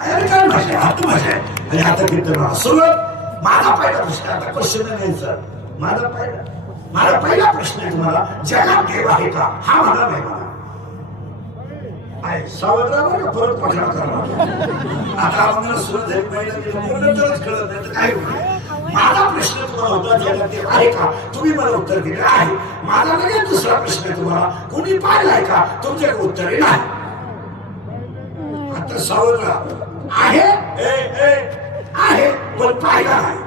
अरे काय भाषा आहे हात भाषा आहे आणि आता कीर्तन सुरुवात माझा पहिला प्रश्न आता क्वेश्चन नाही सर माझा पहिला माझा पहिला प्रश्न आहे तुम्हाला जगात देव आहे का हा मला नाही मला आहे सावधराव का परत पठण करणार आता आपण सुरत झाली महिन्यात नंतरच कळत नाही तर काय होईल माझा प्रश्न तुम्हाला होता जगात देव आहे का तुम्ही मला उत्तर दिले आहे माझा लगेच दुसरा प्रश्न आहे तुम्हाला कोणी पाहिलाय का तुमच्याकडे उत्तर आहे नाही आता सावध आहे? आहे? पण पाहिला नाही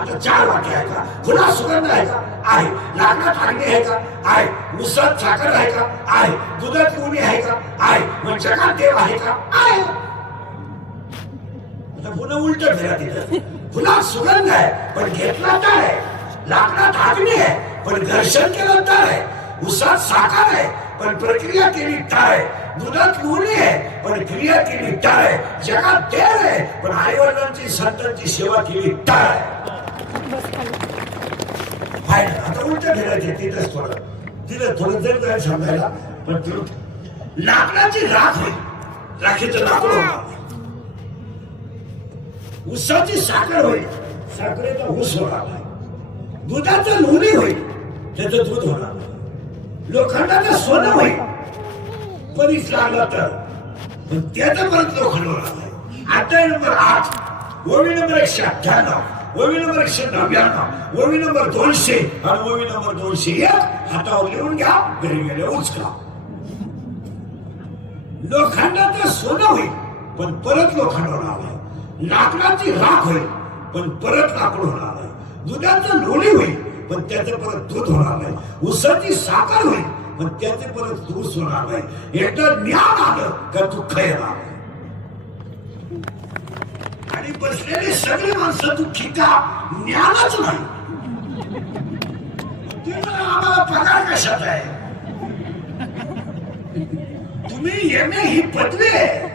आता चार वाक्य आहे का? पुन्हा सुगंध आहे का? आहे. लाकडात अग्नी आहे का? आहे. उसात साखर आहे का? आहे. दुधात उणी आहे का? आहे. मग जगात देव आहे का? आहे. आता पुन्हा उलट फिरा तिथं पुन्हा सुगंध आहे पण घेतला तर आहे. लाकडात अग्नी आहे पण घर्षण केलं तर आहे. उसात साखर आहे पण प्रक्रिया केली टाळ आहे. दुधात लोणी आहे पण क्रिया केली टाळ. आहे जगात देव आहे पण आईवडिलांची संतांची सेवा केली टाळ. आहे आता उलट फिरायचे तिथेच थोडं. तिथे थोडं जर काय सांगायला पण तिथं लाकडाची राख होईल राखीचं लाकड उसाची साखर होईल. साखरेचा ऊस होणार नाही. दुधाचं लोणी होईल. त्याचं दूध होणार नाही. लोखंडाचं सोनं होईल. परीच लागला तर पण त्याचं परत लोखंड होणार आता नंबर आठ ओवी नंबर एकशे अठ्ठ्याण्णव ओवी नंबर एकशे नव्याण्णव ओवी नंबर दोनशे आणि ओवी नंबर दोनशे एक हातावर लिहून घ्या घरी गेले उचका लोखंडाचं सोनं होईल पण परत लोखंड होणार नाही. लाकडाची राख होईल पण परत लाकूड होणार आहे दुधाचं लोणी होईल पण त्याचं परत दूध होणार नाही. उसाची साखर होईल पण त्याचे परत दोष होणार नाही. एकदा ज्ञान आलं का दुःख येणार आणि बसलेले सगळे माणसं दुःखी का? ज्ञानच नाही. आम्हाला पगार कशात आहे? तुम्ही एम ए ही पदवी आहे.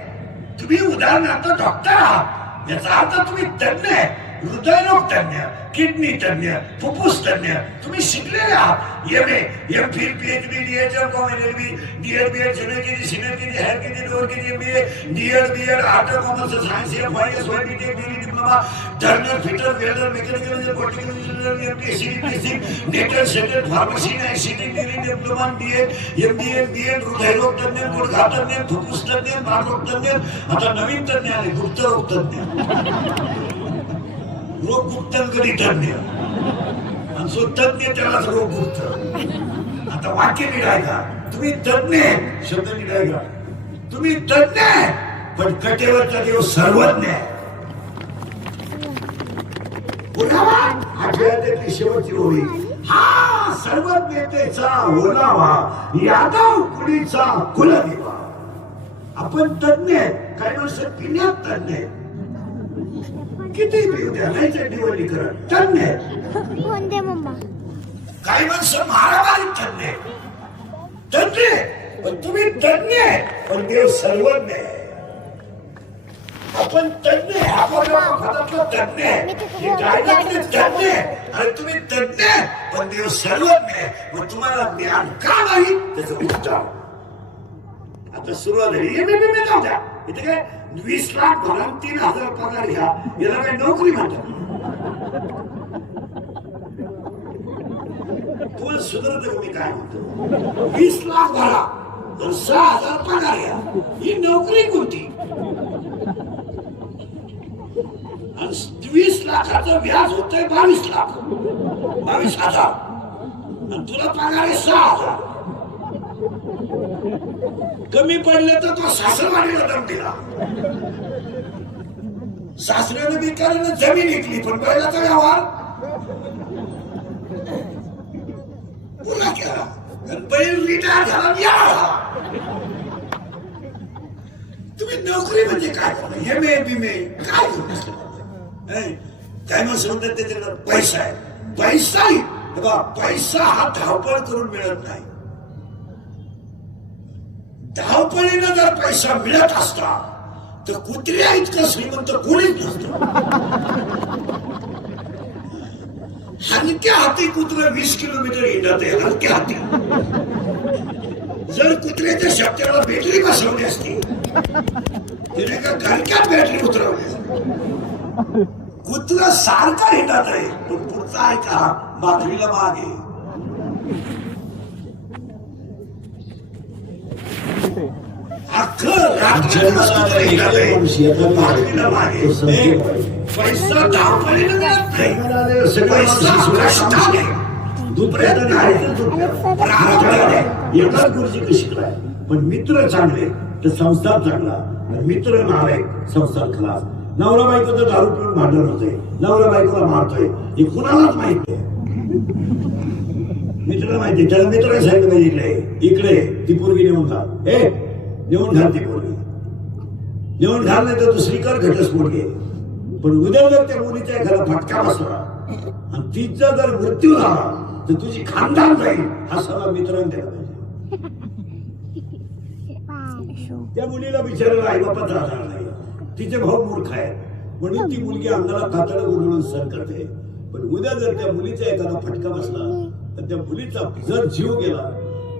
तुम्ही उदाहरणार्थ डॉक्टर आहात. याचा अर्थ तुम्ही तज्ञ आहे. हृदयरोग तज्ञ किडनी तज्ञ फुफ्फुस तज्ञ तुम्ही शिकलेले आहात M A M Phil P H B D H L Com L B D Ed B Ed senior K G senior K G higher K G lower K G M B A D Ed B Ed art commerce science M Y S Y B tech B diploma turner fitter welder mechanical engineer political engineer M P S C D P C natal सेटेल pharmacy नाही C D degree diploma B Ed M B Ed B Ed हृदयरोग तज्ञ गुडघा तज्ञ फुफ्फुस तज्ञ बालरोग तज्ञ आता नवीन तज्ञ आले गुप्तरोग तज्ञ रोग गुप्तंकडी तज्ञ आणि जो तज्ञ त्यालाच रोग गुप्त आता वाक्य निघाय का? तुम्ही तज्ञ शब्द निघाय का? तुम्ही तज्ञ पण कटेवरचा देव सर्वज्ञ आहे. पुरावा आठवड्यातली शेवटची होळी हा सर्वज्ञतेचा ओलावा यादव कुणीचा कुलदेवा. आपण तज्ञ काही वर्ष पिण्यात तज्ञ आहेत किती पिऊ द्या? नाही दे मम्मा काही माणसं? मारामारीत. पण तुम्ही तज्ञ आहेत पण देव सर्वज्ञ आहे. आपण तज्ञ आहे. आपण तज्ञ आहे. हे गायनातले तज्ञ आहे. आणि तुम्ही तज्ञ आहे पण देव सर्वज्ञ आहे. मग तुम्हाला ज्ञान का नाही? त्याचं उत्तर आता सुरुवात झाली. इथे काय वीस लाख भरा तीन हजार पगार घ्या. याला काय नोकरी म्हणतात. पूल सुधारत मी काय म्हणतो? वीस लाख भरा. तर सहा हजार पगार घ्या. ही नोकरी कोणती? आणि वीस लाखाचं व्याज होतंय बावीस लाख. बावीस हजार. आणि तुला पगार आहे सहा हजार. कमी पडले तर तो सासरवाडीला दम दिला. सासऱ्यानं बिकारीनं जमीन विकली पण बैलाचा व्यवहार? पुन्हा केला. बैल रिटायर झाला या तुम्ही नोकरी म्हणजे काय करणार एम ए बी मे काय नाही काय मग समजत त्याच्याकडे पैसा आहे. पैसा आहे. हे पैसा हा धावपळ करून मिळत नाही. धावपळीनं जर पैसा मिळत असता तर कुत्र्या इतकं श्रीमंत कोणीच नसत. हलक्या हाती कुत्र वीस किलोमीटर हिंडत आहे हलक्या हाती. जर कुत्र्याच्या शब्दाला बॅटरी बसवली असती तिने का घरक्यात बॅटरी उतरवली कुत्र सारखा हिंडत आहे पण पुढचा आहे का माधवीला मागे. अख्खं रात्र कुत्रं हिंडत मागे. पैसा मिळत नाही. पैसा कष्टाने. नाही. एकाच गुरुजी शिकलाय पण मित्र चांगले तर संसार चांगला आणि मित्र नालायक संसार खलास नवरा बायको तर दारू पिऊन भांडण होते नवरा बायकोला मारतोय हे कुणालाच माहीत मित्र मित्राला माहिती त्याला मित्र सांगितलं पाहिजे इकडे इकडे ती पोरगी नेऊन घाल. ए नेऊन घाल ती पूर्वी. नेऊन घाल नाही तर दुसरी कर घटस्फोट घे. पण उद्या जर त्या मुलीच्या एखादा फटका बसला आणि तिचा जर मृत्यू झाला तर तुझी खानदान जाईल. हा सगळा मित्रांनी द्यायला पाहिजे. त्या मुलीला बिचारायला आई बापा राहणार नाही. तिचे भाऊ मूर्ख आहेत. म्हणून ती मुलगी अंगाला कातडं गुंडळून सर करते. पण उद्या जर त्या मुलीचा एखादा फटका बसला तर त्या मुलीचा जर जीव गेला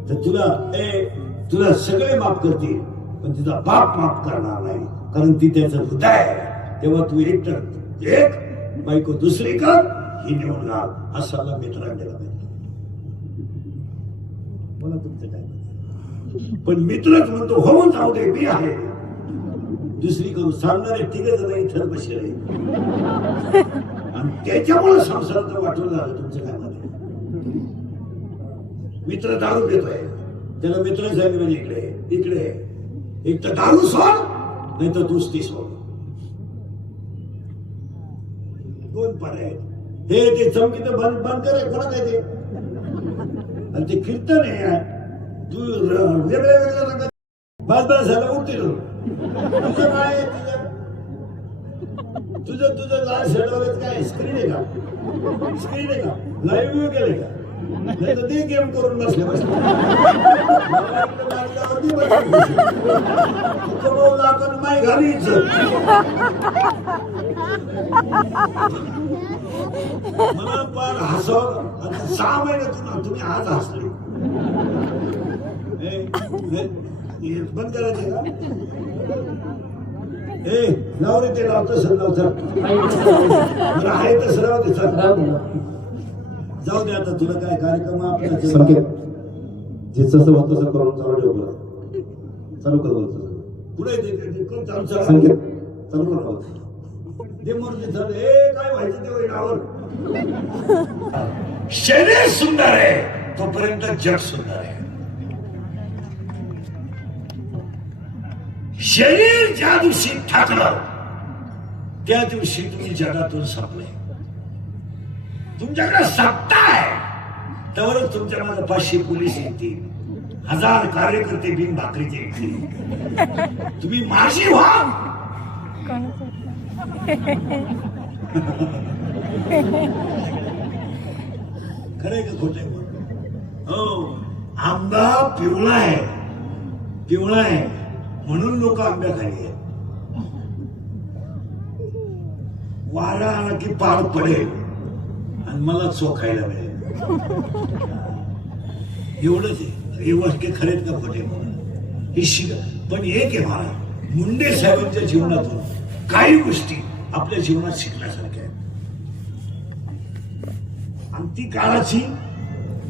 तर तुला ए तुला सगळे माफ करतील पण तिचा बाप माफ करणार नाही कारण ती त्याचं हृदय आहे. तेव्हा तू एक तर एक बायको दुसरी कर ही निवड घाल हा मला मित्रांनी पाहिजे. मला तुमचं काय पण मित्रच म्हणतो होऊन जाऊ दे मी आहे. दुसरी करू सांगणारे तिघ जण इथं बसले आणि त्याच्यामुळे संसाराचं वाटून झालं तुमचं काय मित्र दारू घेतोय. त्याला मित्र झाले म्हणजे इकडे इकडे. एक तर दारू सोड नाही तर दुसरी सोड. दोन पर्याय आहेत. हे ते तर बंद बंद करे कोणा काय ते. आणि ते कीर्तन आहे. तू वेगळ्या वेगळ्या रंगात बस बस झालं उठते तुझं काय आहे तुझं? तुझं तुझं लाल शेडवर काय स्क्रीन आहे का? स्क्रीन आहे का? लाईव्ह व्ह्यू केलंय का? नाही तर ते गेम करून बसले बसले माय घालीच मला पण हसव आता सहा महिन्यातून तुम्ही आज हसले. बंद करायचे का? ए लाव रे ते लावतो सर लाव आहे तर सर लावते सर जाऊ दे आता तुला काय कार्यक्रम आपला संकेत जसं होतं तसं करून चालू ठेव बरं. चालू कर बरं तुझं. पुढे ते- ते- ते कोण चालू चालू? संकेत चालू कर बरं. दे मूर्ती चालू. ए काय व्हायचं ते. शरीर सुंदर आहे तोपर्यंत जग सुंदर आहे शरीर ज्या दिवशी ठाकलं त्या दिवशी तुम्ही जगातून संपले तुमच्याकडे सत्ता आहे. तरच तुमच्या माझं पाचशे पोलीस येतील. हजार कार्यकर्ते बिन भाकरीचे येतील. तुम्ही माझी व्हा. खरंय का खोट हो. आंबा पिवळा आहे. पिवळा आहे. म्हणून लोक आंब्या खाली वारा आला की पार पडेल. आणि मला चोखायला मिळेल. एवढंच आहे. हे वाक्य खरेच का खोटे हे शिक पण एक आहे मला मुंडे साहेबांच्या जीवनातून काही गोष्टी आपल्या जीवनात शिकण्यासारख्या आहेत. आणि ती काळाची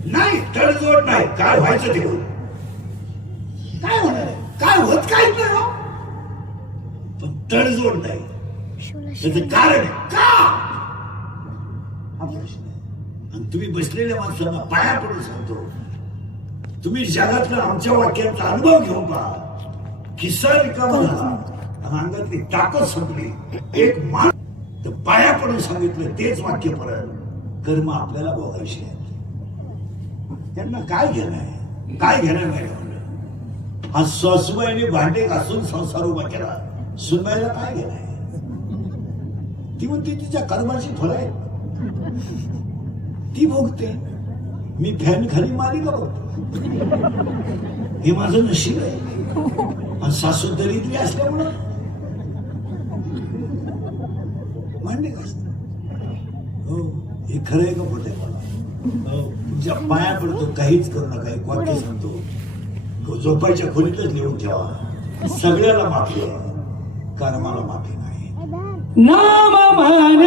नाही तडजोड नाही. काय व्हायचं ते होईल काय होणार आहे? काय होत काय नाही हो. पण तडजोड नाही. त्याचं कारण का? प्रश्न आहे. आणि तुम्ही बसलेल्या माणसांना पाया पडून सांगतो. तुम्ही जगातल्या आमच्या वाक्यांचा अनुभव घेऊन पहा. किस्सा रिकामा झाला आणि अंगातली ताकद संपली. एक मान तर पाया पडून सांगितलं तेच वाक्य परत. कर्म आपल्याला भोगायचे त्यांना काय घेणं आहे? काय घेणं नाही म्हणलं हा सासूबाईने भांडे घासून संसार उभा केला. सुनबाईला काय घेणं आहे? ती म्हणते तिच्या कर्माची फळ आहे ती भोगते. मी फॅन खाली मालिका बघतो. हे माझं नशीब आहे. आणि सासू दरिद्री असल्यामुळं मांडे हो हे खरं आहे का आहे? मला हो तुमच्या पाया पडतो काहीच करू नका. एक वाक्य सांगतो. झोपायच्या खोलीतच लिहून ठेवा. सगळ्याला माफी आहे. कर्माला माफी नाही. नाम मान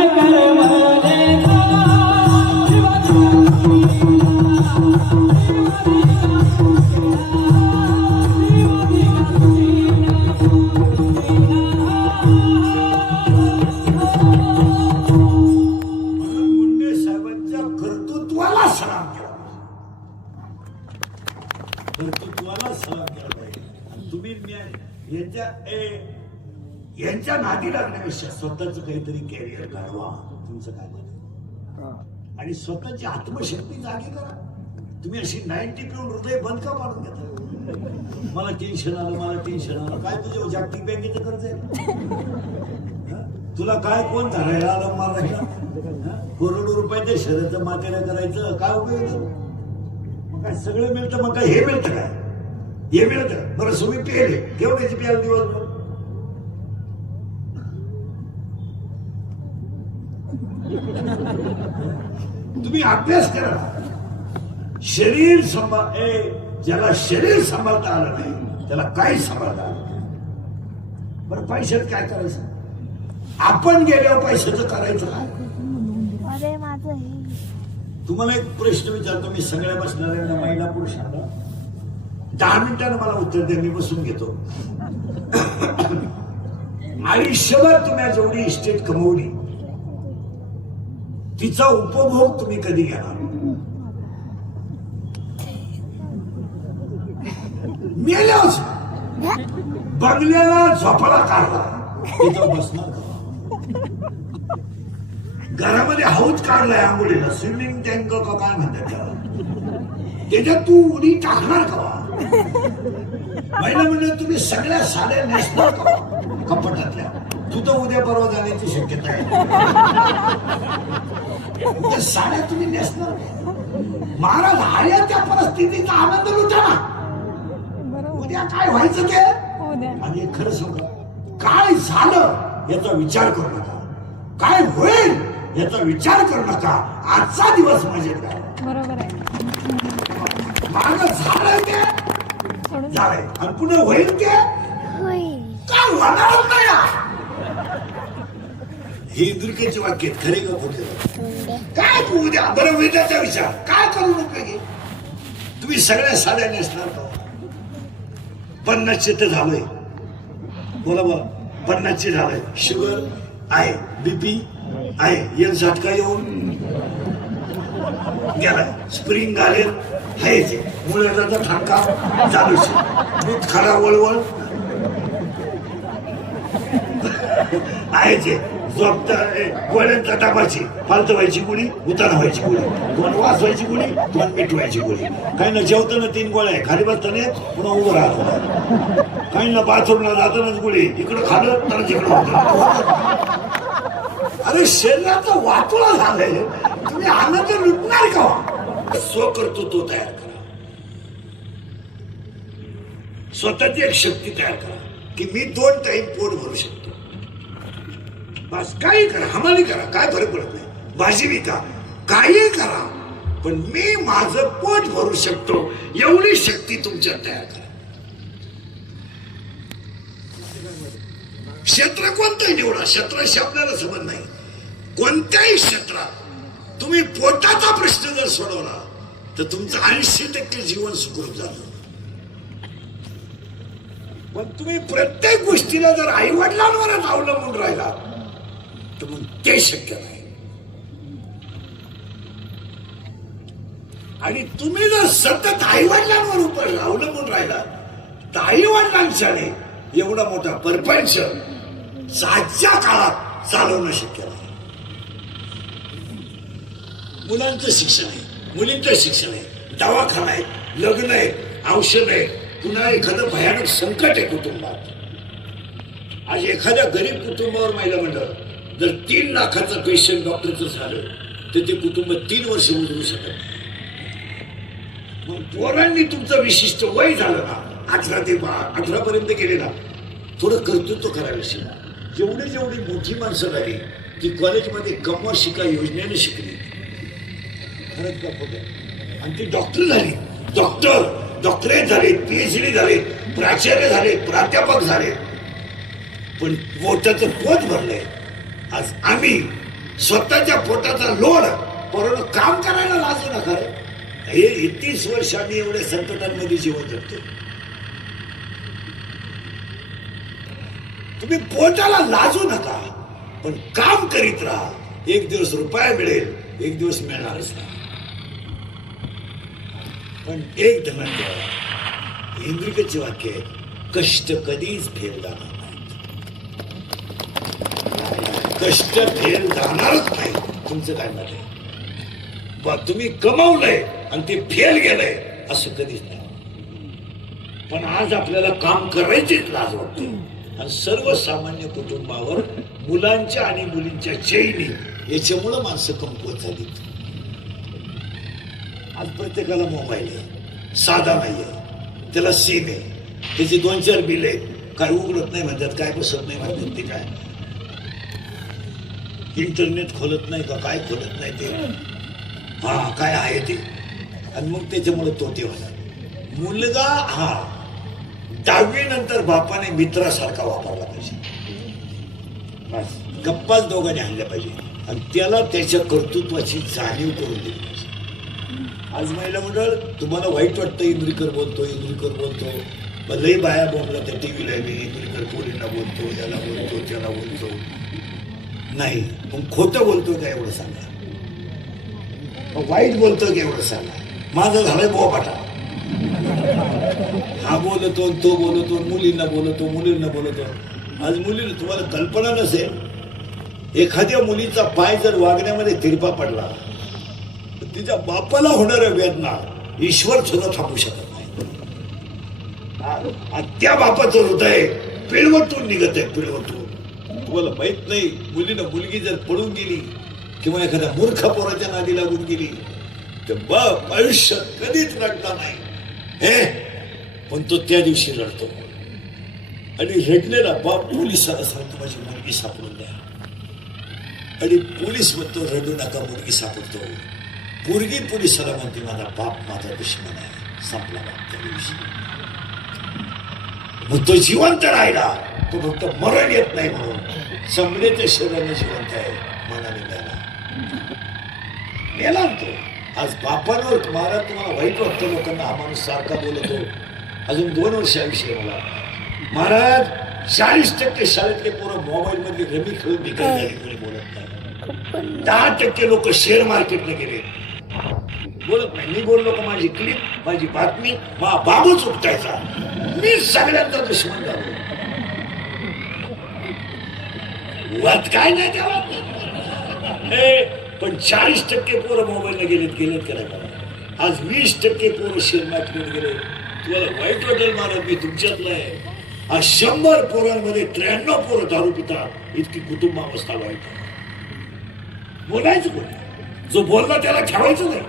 कर्तृत्वाला सलाम केला पाहिजे तुम्ही यांच्या यांच्या नादी लागण्यापेक्षा. स्वतःच काहीतरी कॅरियर काढवा. तुमचं काय आहे? आणि स्वतःची आत्मशक्ती जागी करा. तुम्ही अशी नाईन्टी पिऊन हृदय बंद का पाडून घेता? मला टेन्शन आलं मला टेन्शन आलं. काय तुझ्या जागतिक बँकेचं कर्ज आहे? तुला काय कोण धरायला आलं मारायला? हं? करोडो रुपयाच्या शरीराचं मातेला करायचं. काय उपयोग? मग काय सगळं मिळतं मग काय हे मिळतं काय? हे मिळतं. बरं तुम्ही पेले केवढ्याची प्याल दिवसभर? तुम्ही अभ्यास करा. शरीर सांभाळ ज्याला शरीर सांभाळता आलं नाही त्याला काही सांभाळता आलं नाही. बरं पैशात काय करायचं? आपण गेल्यावर पैशाचं करायचं काय? अरे माझं हे. तुम्हाला एक प्रश्न विचारतो मी सगळ्या बसणाऱ्यांना महिला पुरुषांना दहा मिनिटांना मला उत्तर द्या मी बसून घेतो. आयुष्यभर तुम्ही जेवढी इस्टेट कमवली. तिचा उपभोग तुम्ही कधी घेणार? मेल्याच बंगल्याला झोपाला काढला. तिथं बसणार घरामध्ये हौद काढलाय आंघोळीला स्विमिंग टँक का काय म्हणतात त्याला? त्याच्यात तू उडी टाकणार का? महिला म्हणजे तुम्ही सगळ्या साड्या नेसणार का? कपटातल्या. तू तर उद्या परवा जाण्याची शक्यता आहे. त्या साड्या तुम्ही नेसणार? महाराज आल्या त्या परिस्थितीचा आनंद लुटा ना. उद्या काय व्हायचं ते? आणि एक खरं सांगा काय झालं याचा विचार करू नका. काय होईल याचा विचार करू नका. आजचा दिवस मजेत काय? बरोबर आहे. माग झालं ते? झालंय. आणि पुढे होईल ते? होईल. काय होणारच नाही. हे इंद्रिकेचे वाक्य खरे का खोटे? काय तू उद्या? बरं वेदाचा विचार. काय करू उपयोगी तुम्ही सगळ्या साड्या नेसणार का? पन्नासचे तर झालंय. बोला बोला पन्नासचे झालंय. शुगर आहे बीपी आहे. एक झटका येऊन गेलाय. स्प्रिंग घालेल. हायचे मुलाचा ठणका चालूच दूध खरा वळवळ. आहेचे झोपता गोळ्यांचा टाकायची फालत व्हायची गोळी उतार व्हायची गोळी. दोन वास व्हायची गोळी दोन मीठ व्हायची गोळी. काही ना जेवताना तीन गोळ्या आहे खाली बसताना पुन्हा उभं राहतो. काही ना बाथरूमला जातानाच गोळी इकडं खालं तर तिकडं होत. अरे शरीराचं वातोळा झालाय. तुम्ही आनंद लुटणार का? स्व करतो तो तयार करा. स्वतःची एक शक्ती तयार करा. की मी दोन टाईम पोट भरू शकतो. बस काही करा हमाली करा काय फरक पडत नाही. भाजी विका काही करा. पण मी माझं पोट भरू शकतो एवढी शक्ती तुमच्या तयार करा. क्षेत्र कोणतंही निवडा क्षेत्राशी आपल्याला समज नाही. कोणत्याही क्षेत्रात तुम्ही पोटाचा प्रश्न जर सोडवला तर तुमचं ऐंशी टक्के जीवन सुखरूप झालं. पण तुम्ही प्रत्येक गोष्टीला जर आईवडिलांवरच अवलंबून राहिला तर मग ते शक्य नाही. आणि तुम्ही जर सतत आई वडिलांवर अवलंबून राहिला तर आई वडिलांच्याने एवढा मोठा परपंच आजच्या काळात चालवणं शक्य नाही. मुलांचं शिक्षण आहे मुलींचं शिक्षण आहे दवाखाना आहे लग्न आहे औषध आहे पुन्हा एखादं भयानक संकट आहे कुटुंबात. आज एखाद्या गरीब कुटुंबावर महिला मंडळ जर तीन लाखाचं पेशंट डॉक्टरचं झालं तर ते कुटुंब तीन वर्ष उजळू शकत नाही. मग पोरांनी तुमचं विशिष्ट वय झालं ना अठरा ते बा अठरा पर्यंत थोडं कर्तृत्व कराविषयी जेवढी जेवढी मोठी माणसं झाली ती कॉलेजमध्ये कमवा शिका योजनेने शिकली. खरंच का आणि ती डॉक्टर झाली. डॉक्टर डॉक्टरेट झाले पीएचडी झाले प्राचार्य झाले प्राध्यापक झाले. पण पोटाचं पोट भरलंय. आज आम्ही स्वतःच्या पोटाचा लोड परंतु काम करायला लाजू नका हे तीस वर्ष आम्ही एवढ्या संकटांमध्ये जीवन जगतो. तुम्ही पोटाला लाजू नका पण काम करीत राहा. एक दिवस रुपया मिळेल एक दिवस मिळणारच नाही. पण एक धनंजय म्हणजे इंद्रिकेचे वाक्य आहे, कष्ट कधीच फेल नाही. कष्ट फेल जाणारच नाही. तुमचं काय मत आहे? बा तुम्ही कमावलंय आणि ते फेल गेलंय असं कधीच नाही. पण आज आपल्याला काम करायचीच लाज वाटते. आणि सर्वसामान्य कुटुंबावर मुलांच्या आणि मुलींच्या चैनी याच्यामुळं माणसं कमकुवत झाली. आज प्रत्येकाला मोबाईल आहे. साधा नाहीये त्याला सीम आहे. त्याची दोन चार बिल आहेत. काय उघडत नाही म्हणतात काय बसत नाही म्हणतात ते काय? इंटरनेट खोलत नाही का? काय खोलत नाही ते? हा काय आहे ते? आणि मग त्याच्यामुळे तोटे होणार मुलगा हा दहावी नंतर बापाने मित्रासारखा वापरला पाहिजे. गप्पाच दोघांनी आणल्या पाहिजे. आणि त्याला त्याच्या कर्तृत्वाची जाणीव करून दिली पाहिजे. आज महिला मंडळ तुम्हाला वाईट वाटतं इंद्रिकर बोलतो इंद्रिकर बोलतो. लई बाया बोलला त्या टी व्हीला मी इंद्रिकर पोरींना बोलतो याला बोलतो त्याला बोलतो. नाही. मग खोटं बोलतो का एवढं सांगा. मग वाईट बोलतो का एवढं सांगा. माझं झालंय बोपाटा हा बोलतो तो बोलतो मुलींना बोलतो मुलींना बोलतो. आज मुलीला तुम्हाला कल्पना नसेल एखाद्या मुलीचा पाय जर वागण्यामध्ये तिरपा पडला तर तिच्या बापाला होणाऱ्या वेदना ईश्वर सुद्धा थांबू शकत नाही. त्या बापाचं हृदय पिळवटून निघत आहे पिळवटून. तुम्हाला माहीत नाही मुलीनं मुलगी जर पळून गेली किंवा एखाद्या मूर्ख पोराच्या नादी लागून गेली तर बाप आयुष्य कधीच रडता नाही. हे? पण तो त्या दिवशी रडतो. आणि रडलेला बाप पोलिसाला सांगतो माझी मुलगी सापडून द्या. आणि पोलीस म्हणतो रडू नका मुलगी सापडतो. पोरगी पोलिसाला म्हणते माझा बाप माझा दुश्मन आहे. संपला बाप त्या दिवशी. मग तो जिवंत राहिला. तो फक्त मरण येत नाही म्हणून. समरेच्या शरीराने जिवंत आहे मनाने मेला. मेला तो. आज बापांवर महाराज तुम्हाला वाईट वाटतं लोकांना हा माणूस सारखा बोलतो. अजून दोन वर्ष आयुष्य आहे मला. महाराज चाळीस टक्के शाळेतले पोरं मोबाईल मध्ये रमी खेळून झाली कोणी बोलत नाही. दहा टक्के लोक शेअर मार्केटला गेले. बोलत नाही. मी बोललो का माझी क्लिप माझी बातमी वा बाबू चुकतायचा. मी सगळ्यांचा दुश्मन झालो. वाद काय नाही त्या पण चाळीस टक्के पोरं मोबाईलला गेलेत गेलेत करा आज वीस टक्के पोरं शेअर मार्केट गेले. तुम्हाला वाईट वाटेल महाराज मी तुमच्यातलं आहे. आज शंभर पोरांमध्ये त्र्याण्णव पोरं दारू पितात. इतकी कुटुंबावस्था वाईट आहे. बोलायचं कोण? जो बोलला त्याला ठेवायचं नाही.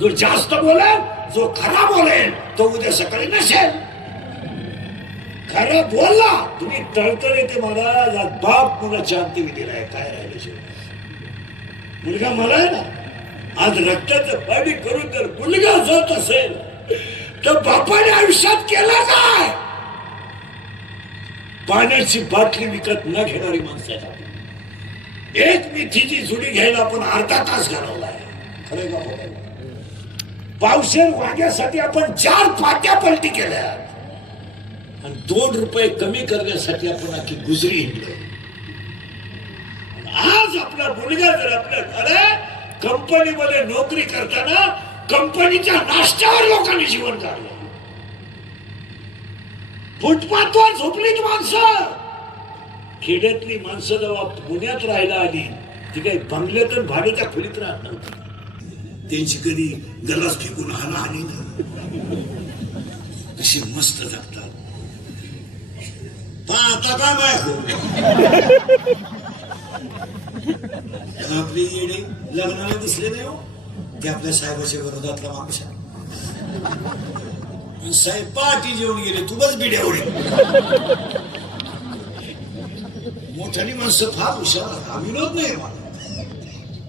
जो जास्त बोलाय जो खरा बोलेल तो उद्या सकाळी नसेल. खरं बोलला तुम्ही तळतळ येते महाराज आज बाप मला शांती दिला काय राहिलं मुलगा मला आहे ना आज रक्ताचं पाणी करून जर मुलगा जात असेल तर बापाने आयुष्यात केलं काय? पाण्याची बाटली विकत न घेणारी माणसं एक मिथीची जुडी घ्यायला आपण अर्धा तास घालवलाय. खरं का खोटं? पावशेर वाग्यासाठी आपण चार पाट्या पलटी केल्या. आणि दोन रुपये कमी करण्यासाठी आपण आखी गुजरी हिंडलो. आज आपला मुलगा जर आपल्या घरात कंपनीमध्ये नोकरी करताना कंपनीच्या नाश्त्यावर लोकांनी जीवन काढलं. फुटपाथवर झोपलीत माणसं. खेड्यातली माणसं जेव्हा पुण्यात राहायला आली ती काही बंगल्यातून भाडेच्या खोलीत राहत नव्हती. त्यांची कधी गलास फेकून हाला आली ना. कशी मस्त जगतात. पाहता का काय आपले लग्नाला दिसले नाही हो. ते आपल्या साहेबाच्या विरोधातला माणूस आहे. साहेब पाठी जेवण गेले तू बस बिड्यावर मोठ्याने माणसं फार हुशार आहेत. विनोद नाही मला.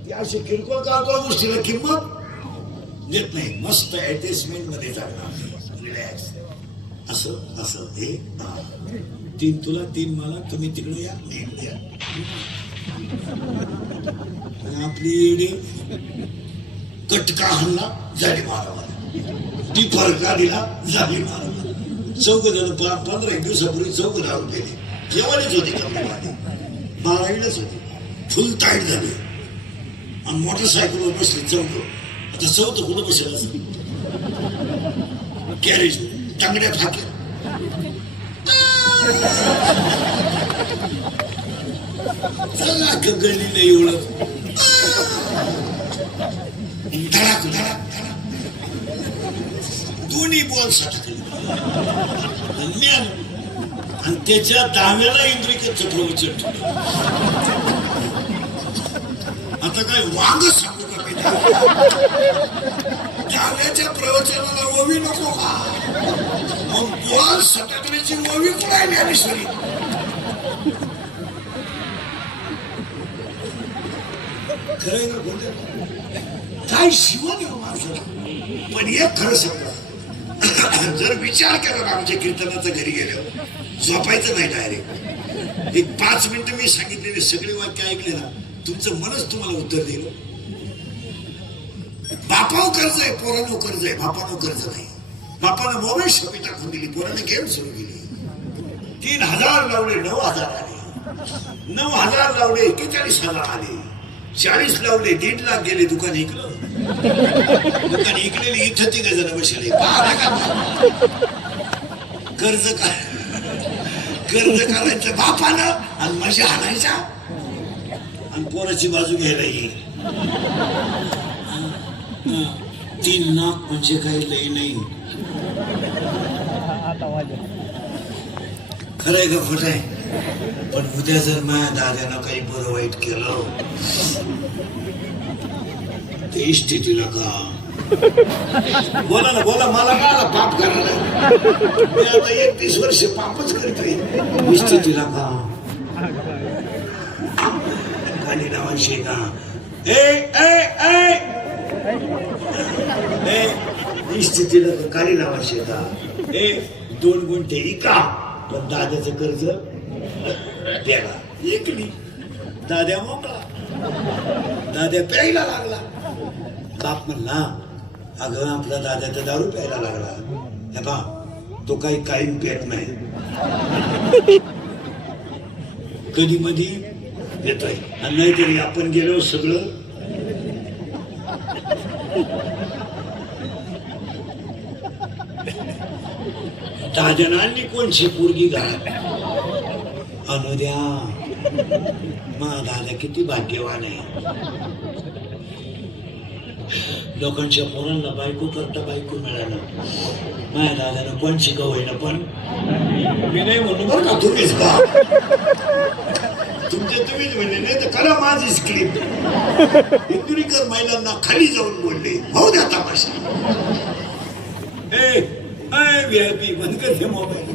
ती अशी किरकोळ का गोष्टीला किंमत देत नाही. मस्त ऍडजस्टमेंटमध्ये जाणार. रिलॅक्स असं असं हे तीन तुला तीन मला तुम्ही तिकडे या मी आपली येडी कटका हल्ला झाली मारावा ती फरका दिला झाली मारावा चौघ जण पंधरा एक दिवसापूर्वी चौघ राहून गेले. जेवणच होती कंपनीमध्ये बारावीलाच होती. फुल टाईट झाली. आणि मोटरसायकलवर बसले चौघ. आता चौथं कुठं बसेल? कॅरेज तांगड्या फाक्या चला नाही ओळख धडाक धडाक दोन्ही बॉल सटकले आणि त्याच्या दहाव्याला इंद्रिकेचं प्रवचन आता काय वांग सांगू प्रवचनाला ओवी नको का? मग बॉल सटकण्याची ओवी कुठे ज्ञानेश्वरी खरं का काय शिवण माणसं पण एक खरं सांगा. जर विचार केला ना आमच्या कीर्तनाचं घरी गेल्यावर झोपायचं नाही डायरेक्ट एक पाच मिनिटं मी सांगितलेले सगळे वाक्य ऐकले ना तुमचं मनच तुम्हाला उत्तर देईल. बापाव कर्ज आहे पोरानो कर्ज आहे बापानो कर्ज नाही. बापानं मोबाईल शॉपी टाकून दिली पोराने गेम सुरू केली. तीन हजार लावले नऊ हजार आले. नऊ हजार लावले एकेचाळीस हजार आले. चाळीस लावले दीड लाख गेले दुकान इकलं. दुकान इकलेली इथं ती गजन बसले. कर्ज काय कर्ज करायचं बापानं आणि मजा हाणायच्या आणि पोराची बाजू घ्यायला येईल. तीन नाक म्हणजे काही लय नाही. खरंय का खोट आहे पण उद्या जर माझ्या दाद्यानं काही बरं वाईट केलं ते इष्टितीला का? बोला ना बोला मला का पाप करायला? मी आता एकतीस वर्ष पापच करतोय इष्टितीला का? गाणी लावायची का? ए ए ए! ए स्थितीला काळी लावायची का ए दोन गुंठे इका. पण दाद्याचं कर्ज द्याला इकली. दाद्या मोकळा. दाद्या प्यायला लागला. बाप म्हणला अगं आपला दादा तर दारू प्यायला लागला. हे बा तो काही कायम पेत नाही. कधी मधी येतोय. आणि नाहीतरी आपण गेलो सगळं दादनांनी कोणची पोरगी घाल आणू द्या. मा दादा किती भाग्यवान आहे. लोकांच्या पोरांना बायको करता बायको मिळालं माझ्या दादानं पण शिकवलं पण? मी नाही म्हणू बरं का तुम्हीच का तुमचे तुम्हीच म्हणले नाही तर करा माझी स्क्रिप्ट इंदुरीकर महिलांना खाली जाऊन बोलले. भाऊ द्या तमाशा. ए व्हीआयपी बंद मोबाईल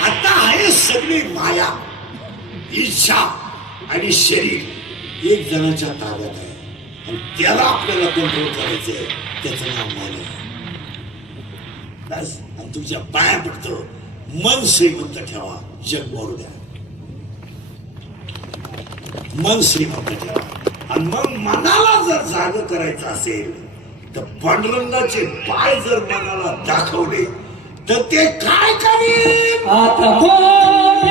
आता आहे सगळी माया इच्छा आणि शरीर. एक जणाच्या ताब्यात आहे. आणि त्याला आपल्याला कंट्रोल करायचंय. त्याचं नाव मन बस आणि तुमच्या पाया पडतो. मन श्रीमंत ठेवा. जग मोरू द्या. मन श्रीमंत ठेवा. आणि मग मनाला जर जाग करायचं असेल तर पांडुरंगाचे पाय जर मनाला दाखवले तर ते काय करेल आता कोण